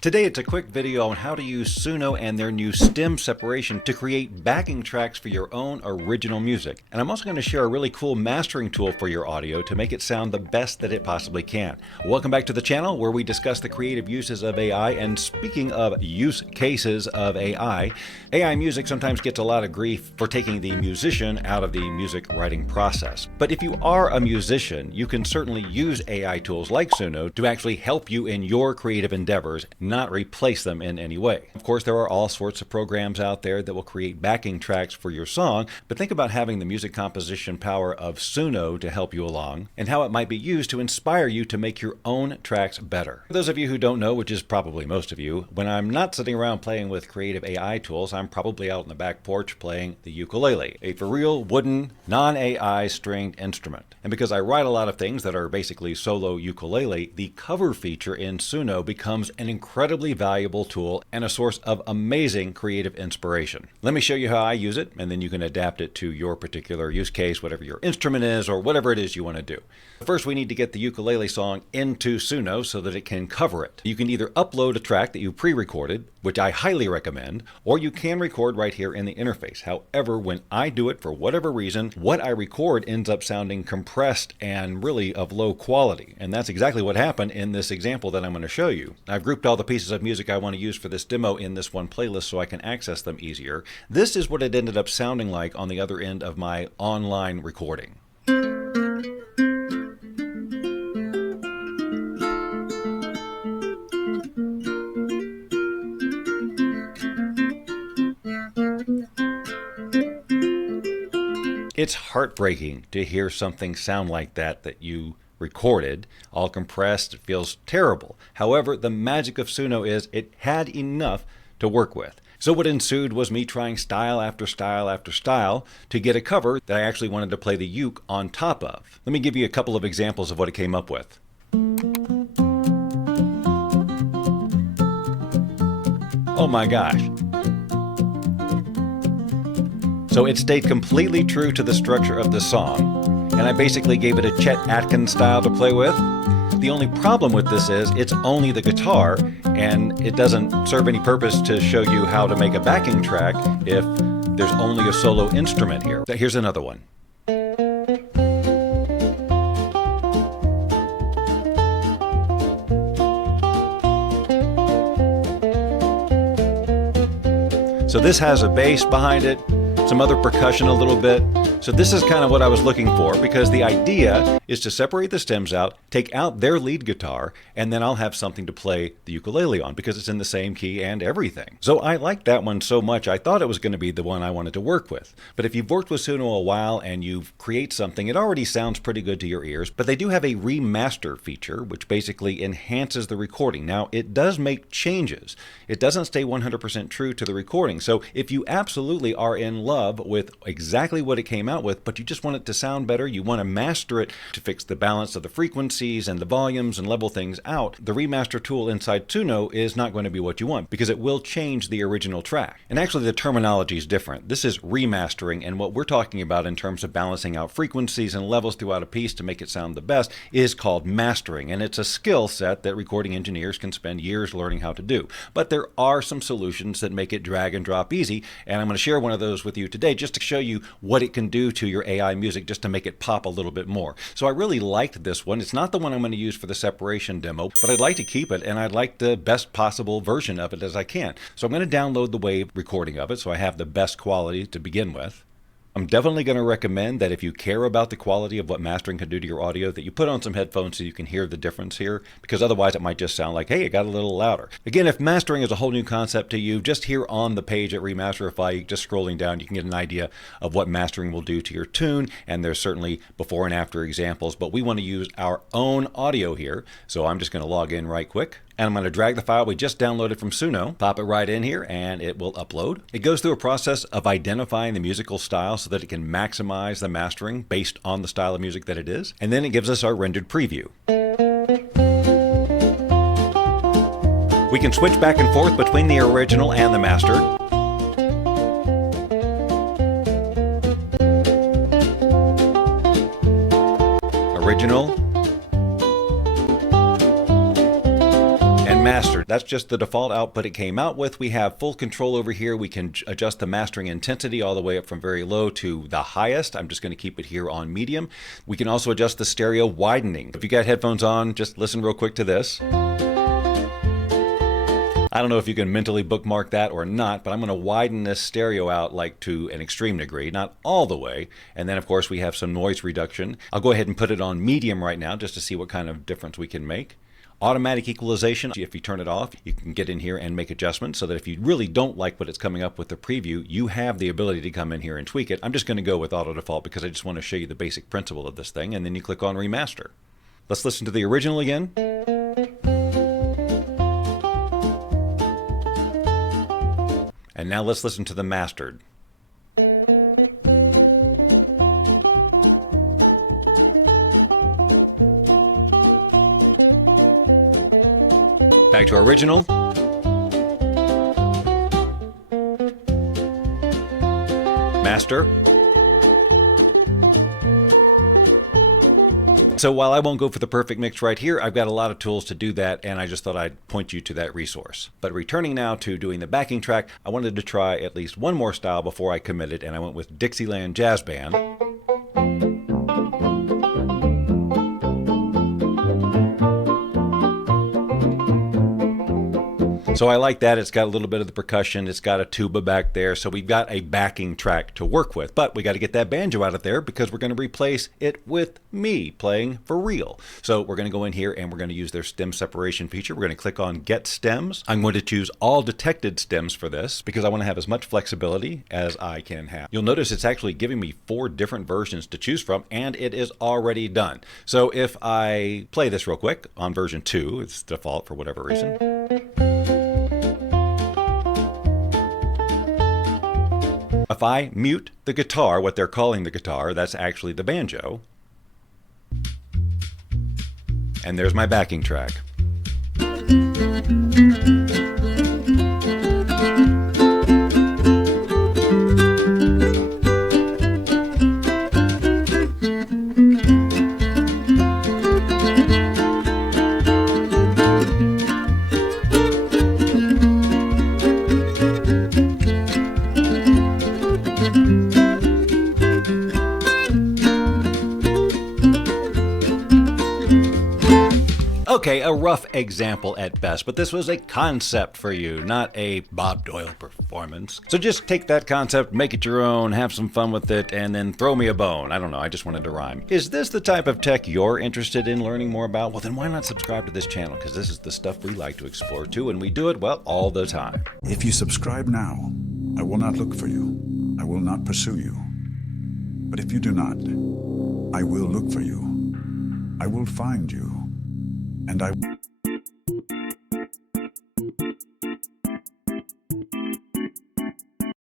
Today it's a quick video on how to use Suno and their new stem separation to create backing tracks for your own original music. And I'm also going to share a really cool mastering tool for your audio to make it sound the best that it possibly can. Welcome back to the channel where we discuss the creative uses of AI. And speaking of use cases of AI music sometimes gets a lot of grief for taking the musician out of the music writing process. But if you are a musician, you can certainly use AI tools like Suno to actually help you in your creative endeavors, not replace them in any way. Of course, there are all sorts of programs out there that will create backing tracks for your song, but think about having the music composition power of Suno to help you along, and how it might be used to inspire you to make your own tracks better. For those of you who don't know, which is probably most of you, when I'm not sitting around playing with creative AI tools, I'm probably out on the back porch playing the ukulele, a for real wooden, non-AI stringed instrument. And because I write a lot of things that are basically solo ukulele, the cover feature in Suno becomes an incredibly valuable tool and a source of amazing creative inspiration. Let me show you how I use it, and then you can adapt it to your particular use case, whatever your instrument is or whatever it is you want to do. First, we need to get the ukulele song into Suno so that it can cover it. You can either upload a track that you pre-recorded, which I highly recommend, or you can record right here in the interface. However, when I do it, for whatever reason, what I record ends up sounding compressed and really of low quality. And that's exactly what happened in this example that I'm going to show you. I've grouped all the pieces of music I want to use for this demo in this one playlist so I can access them easier. This is what it ended up sounding like on the other end of my online recording. It's heartbreaking to hear something sound like that you recorded, all compressed. It feels terrible. However, the magic of Suno is it had enough to work with. So what ensued was me trying style after style after style to get a cover that I actually wanted to play the uke on top of. Let me give you a couple of examples of what it came up with. Oh my gosh. So it stayed completely true to the structure of the song, and I basically gave it a Chet Atkins style to play with. The only problem with this is it's only the guitar, and it doesn't serve any purpose to show you how to make a backing track if there's only a solo instrument here. Here's another one. So this has a bass behind it, some other percussion a little bit. So this is kind of what I was looking for, because the idea is to separate the stems out, take out their lead guitar, and then I'll have something to play the ukulele on because it's in the same key and everything. So I liked that one so much, I thought it was going to be the one I wanted to work with. But if you've worked with Suno a while and you create something, it already sounds pretty good to your ears, but they do have a remaster feature, which basically enhances the recording. Now, it does make changes. It doesn't stay 100% true to the recording. So if you absolutely are in love with exactly what it came out with, but you just want it to sound better, you want to master it to fix the balance of the frequencies and the volumes and level things out, the remaster tool inside Suno is not going to be what you want because it will change the original track. And actually the terminology is different. This is remastering, and what we're talking about in terms of balancing out frequencies and levels throughout a piece to make it sound the best is called mastering, and it's a skill set that recording engineers can spend years learning how to do. But there are some solutions that make it drag and drop easy, and I'm going to share one of those with you today just to show you what it can do to your AI music, just to make it pop a little bit more. So I really liked this one. It's not the one I'm going to use for the separation demo, but I'd like to keep it, and I'd like the best possible version of it as I can. So I'm going to download the WAV recording of it so I have the best quality to begin with. I'm definitely going to recommend that if you care about the quality of what mastering can do to your audio, that you put on some headphones so you can hear the difference here, because otherwise it might just sound like, hey, it got a little louder. Again, if mastering is a whole new concept to you, just here on the page at Remasterify, just scrolling down, you can get an idea of what mastering will do to your tune, and there's certainly before and after examples, but we want to use our own audio here, so I'm just going to log in right quick. And I'm going to drag the file we just downloaded from Suno, pop it right in here, and it will upload. It goes through a process of identifying the musical style so that it can maximize the mastering based on the style of music that it is. And then it gives us our rendered preview. We can switch back and forth between the original and the mastered. Original. And mastered. That's just the default output it came out with. We have full control over here. We can adjust the mastering intensity all the way up from very low to the highest. I'm just going to keep it here on medium. We can also adjust the stereo widening. If you got headphones on, just listen real quick to this. I don't know if you can mentally bookmark that or not, but I'm going to widen this stereo out like to an extreme degree, not all the way. And then of course we have some noise reduction. I'll go ahead and put it on medium right now just to see what kind of difference we can make. Automatic equalization, if you turn it off, you can get in here and make adjustments so that if you really don't like what it's coming up with the preview, you have the ability to come in here and tweak it. I'm just going to go with auto default because I just want to show you the basic principle of this thing, and then you click on remaster. Let's listen to the original again. And now let's listen to the mastered. Back to our original. Master. So while I won't go for the perfect mix right here, I've got a lot of tools to do that, and I just thought I'd point you to that resource. But returning now to doing the backing track, I wanted to try at least one more style before I committed, and I went with Dixieland Jazz Band. So I like that. It's got a little bit of the percussion. It's got a tuba back there. So we've got a backing track to work with. But we got to get that banjo out of there because we're going to replace it with me playing for real. So we're going to go in here and we're going to use their stem separation feature. We're going to click on Get Stems. I'm going to choose all detected stems for this because I want to have as much flexibility as I can have. You'll notice it's actually giving me 4 different versions to choose from, and it is already done. So if I play this real quick on version 2, it's default for whatever reason. If I mute the guitar, what they're calling the guitar, that's actually the banjo. And there's my backing track. Okay, a rough example at best, but this was a concept for you, not a Bob Doyle performance. So just take that concept, make it your own, have some fun with it, and then throw me a bone. I don't know, I just wanted to rhyme. Is this the type of tech you're interested in learning more about? Well, then why not subscribe to this channel? Because this is the stuff we like to explore too, and we do it, well, all the time. If you subscribe now, I will not look for you. I will not pursue you. But if you do not, I will look for you. I will find you. And I